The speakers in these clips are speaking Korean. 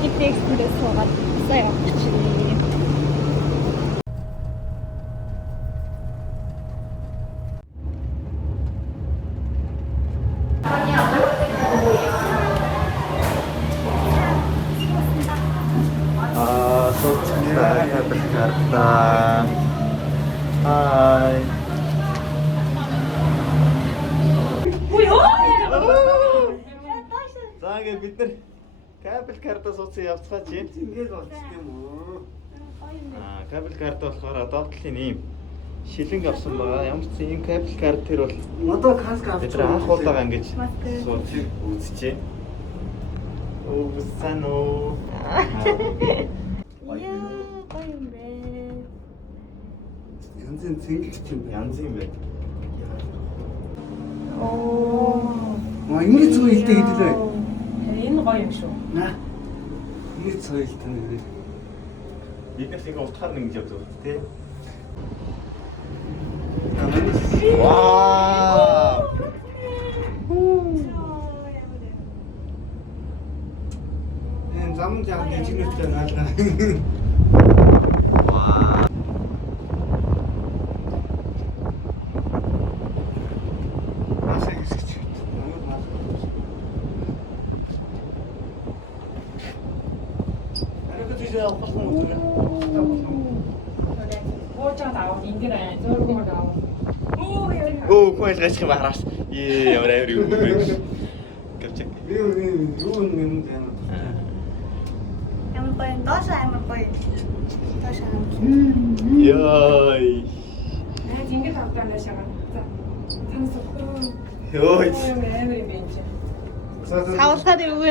틱틱스에서 왔어요. 좋다. 갔다. 하이. За ингээд бид нар кабель карта суудсан явцгаа чи Ингээд болчих юм уу? кабель карта болохоор одоо талын ийм шилэнг авсан байгаа. Ямар ч ийм кабель карт тэр бол Одоо каск авч бид нар анх удаага ингэж суудсан үзчихээ. Сан уу. Яа, гоё юм бэ. янзын цэнгэлч юм байна. Янз юм байна. Аа ингэж соёлтой хэдлээ. Энэ гоё юм шүү. Наа. Ингэж соёлтой нэ. Биднээс ингээ утгаар нэг явж байгаа тий. Вау. Вау. Энэ зам жаа нэжгэртэй наалгаа. Уучаад авах ингэр зөөргөөр авах. Оо хүн айлгаачих юм араас. Ямар амар юм бэ. Гэвч Юу юм бэ? Ямар гоё, доош амар гоё. Доош амар. ёй. Ингэр авдаг наашаа. За. Танаас Ёй. амар юм байна чи. Савлахад юу вэ?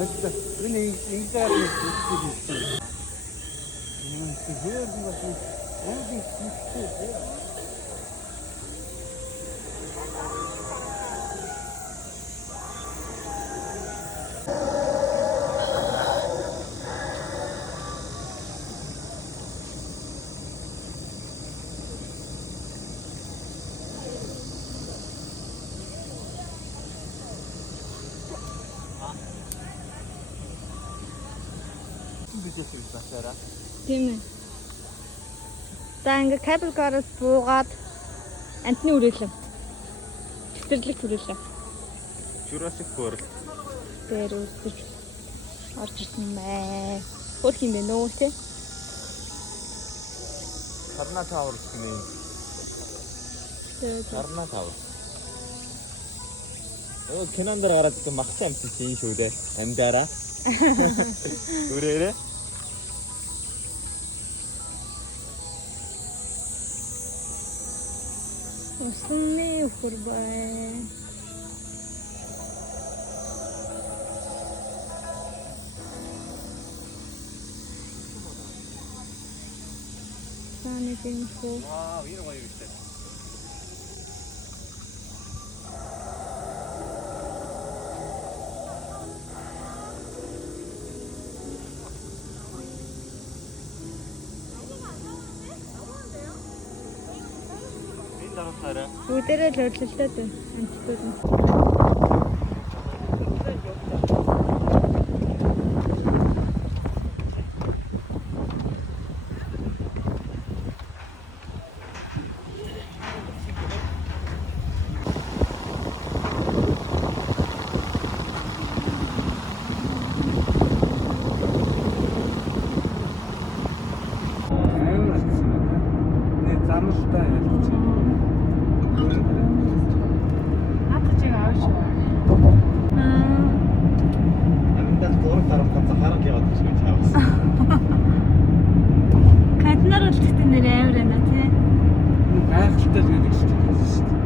Asta энэ ингээр нэг хэлсэн. Юм чи хэр юм бэ? Аагийн хэлсэн. Тийм ээ. За ингээ кабель караас буугаад антны үрэлэв. Цэцэрлэг хүрээлээ. Jurassic World. Тэр үсэж орж ирсэн юм бай. Хөх юм бэ нөө те? Карна Tower гэх юм. Карна Tower. Оо кинонд гараад байгаа махсан амт чинь шүү дээ. Амьдаараа. Үрээрээ. Усны ухурбай. Саны тэнхүү. Вау, энэ гоё юм шиг. Энэ дараахаараа Бүгдээрээ л өрлөлтөөд антууд нь. Замштай ялч. Хатчих авч. амьдаа зураг дарах ганц хараг яваад гэж тавьсан. Каднаар л гэхдээ нэр амар байна тий. Гайхалтай л гэдэг шүү дээ.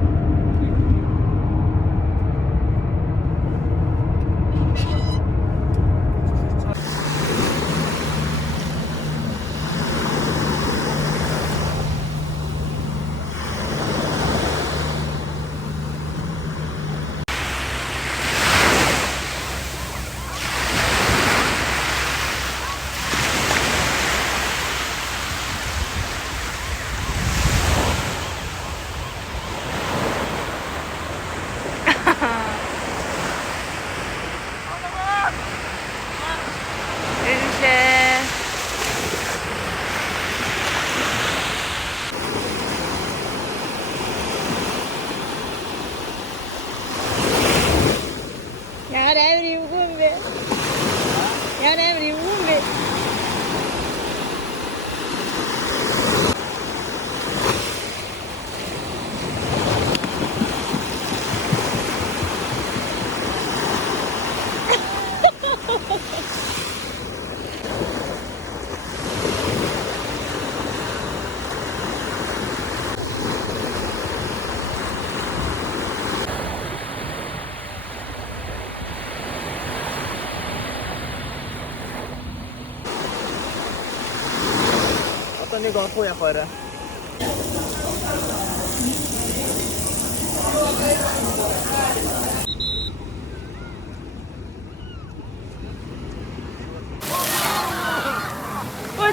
Nu går på jag för det.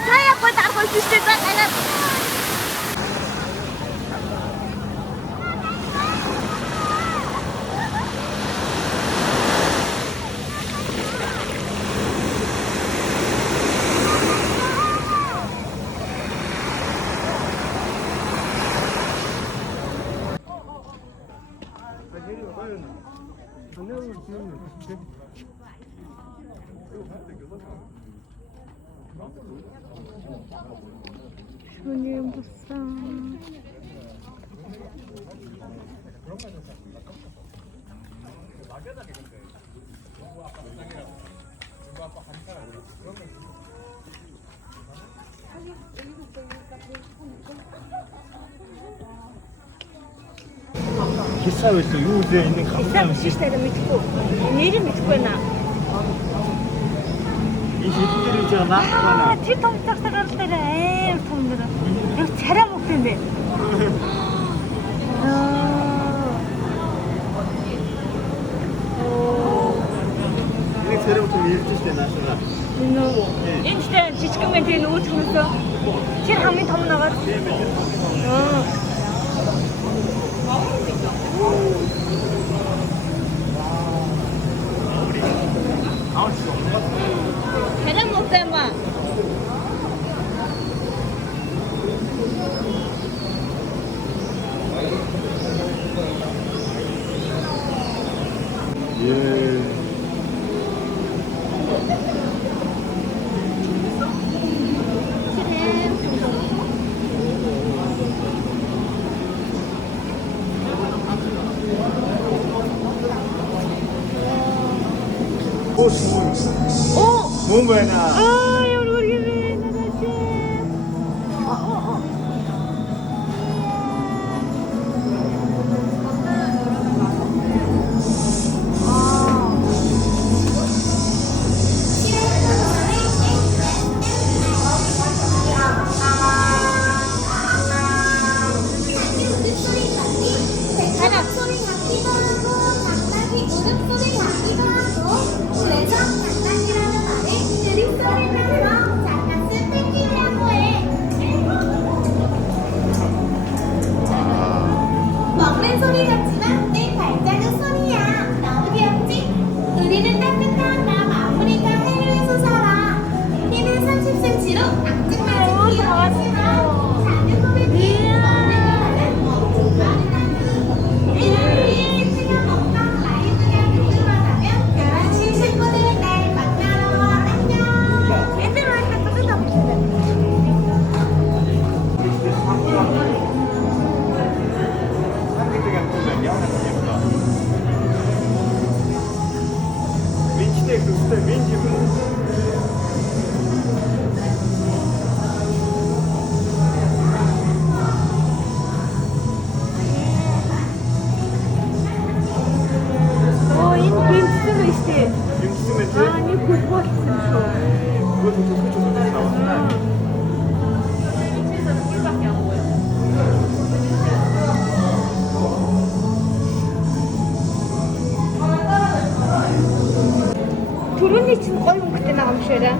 saya kok tak konsisten banget. 손님부산 기사에서 요새 있는 강남 시스템을 믿고 얘를 믿고 있나? 이 집들이 있잖아. 뒤통 짝짝할 때래 손들어 이거 잘해 먹던데 이 새로부터 일주일째 나서나. 인스타 지치면 되는 옷 주면서 제일 한번 더 나갔어. 잘해 먹다 마. 예. 뭔 거야 나? 우리 모르겠네 나가지. 먹는 소리 같지만 내 발자국 소리야. 너무 귀엽지? 우리는 따뜻한 밤 아프리카 해류에서 살아. 키는 30cm로 앙증맞은 귀여우지만 작은 몸에 비해 먹는 엄청 많은 나무. 이를 체험 먹방 라이브가 궁금하다면 11시 친구들 날 만나러 와. 안녕. 애들 와니까 또 뜯어보시네. 민치대 그 스타일 민집은 인스타로 있지. 민치면 돼? 아니 그거 있어. 그거 더 나왔나? 두루니 지금 얼른 그때 나가면 쉬어라.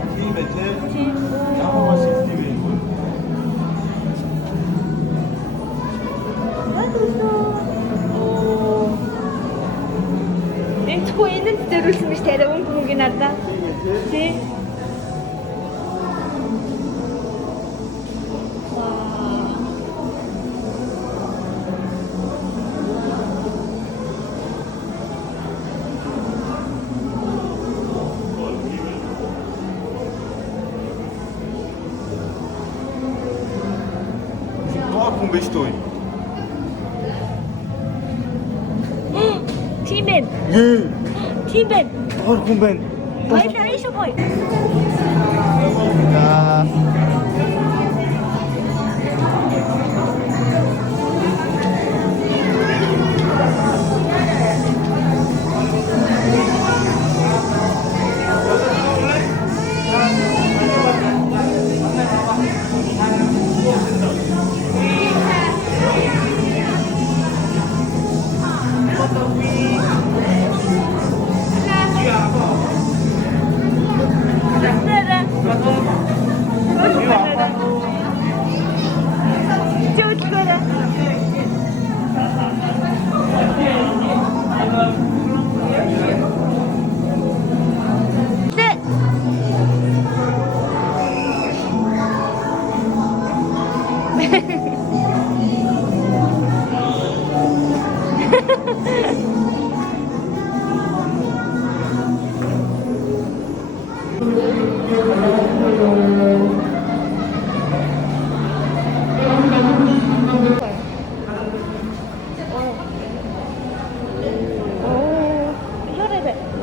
초에는 진짜로 숨이 데려온 구멍이 났다. 그치? com beste hoje. T-Ben. T-Ben. Olha com Ben. Vai dar isso, boy. 혈액.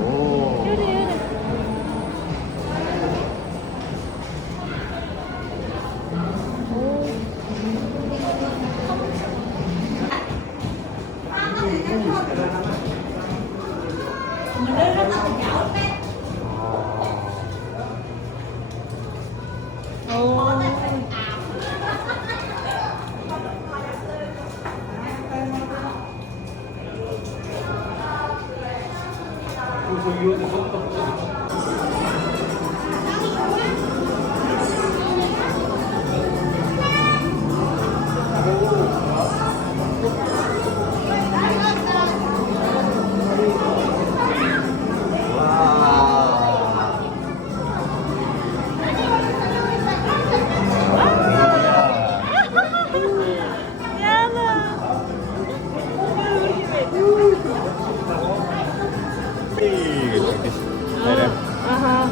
오. 혈액. 아하.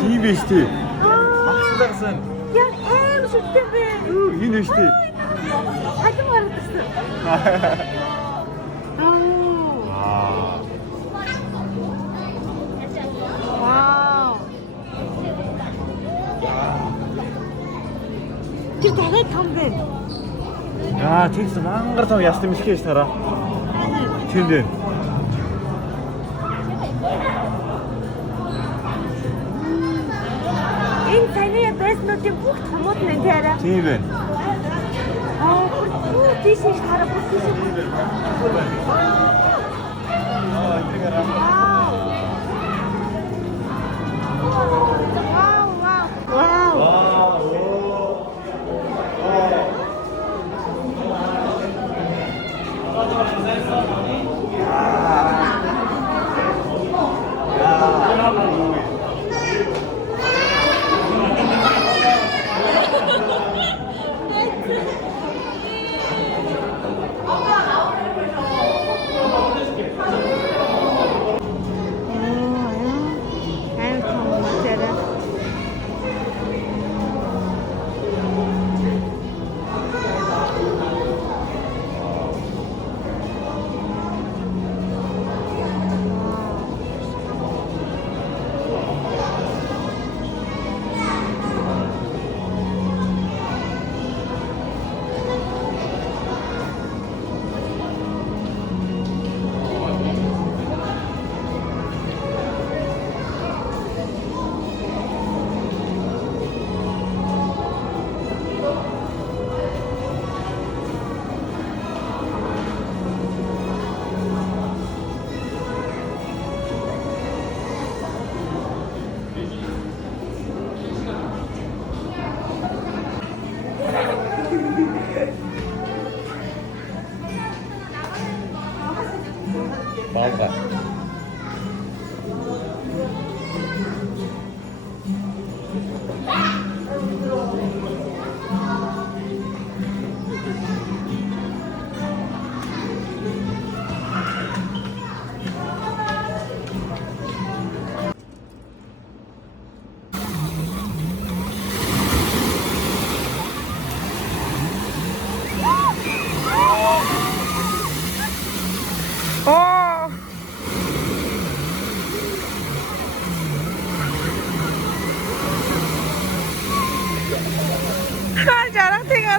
Тийм биш тий. Магцлаарсан. Яг аим шүттэй бэ. Энэ биш тий. Хажим гарагдсан. Вау. Тэр дахиад том байна. Аа, тэгс мангар том яст юм шиг тараа. Тийм дээ. Энэ таны байснуудын бүх томууд нь энэ арай. Тийм байна. Бүр тийш тийш хараа бүр тийш.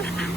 짠.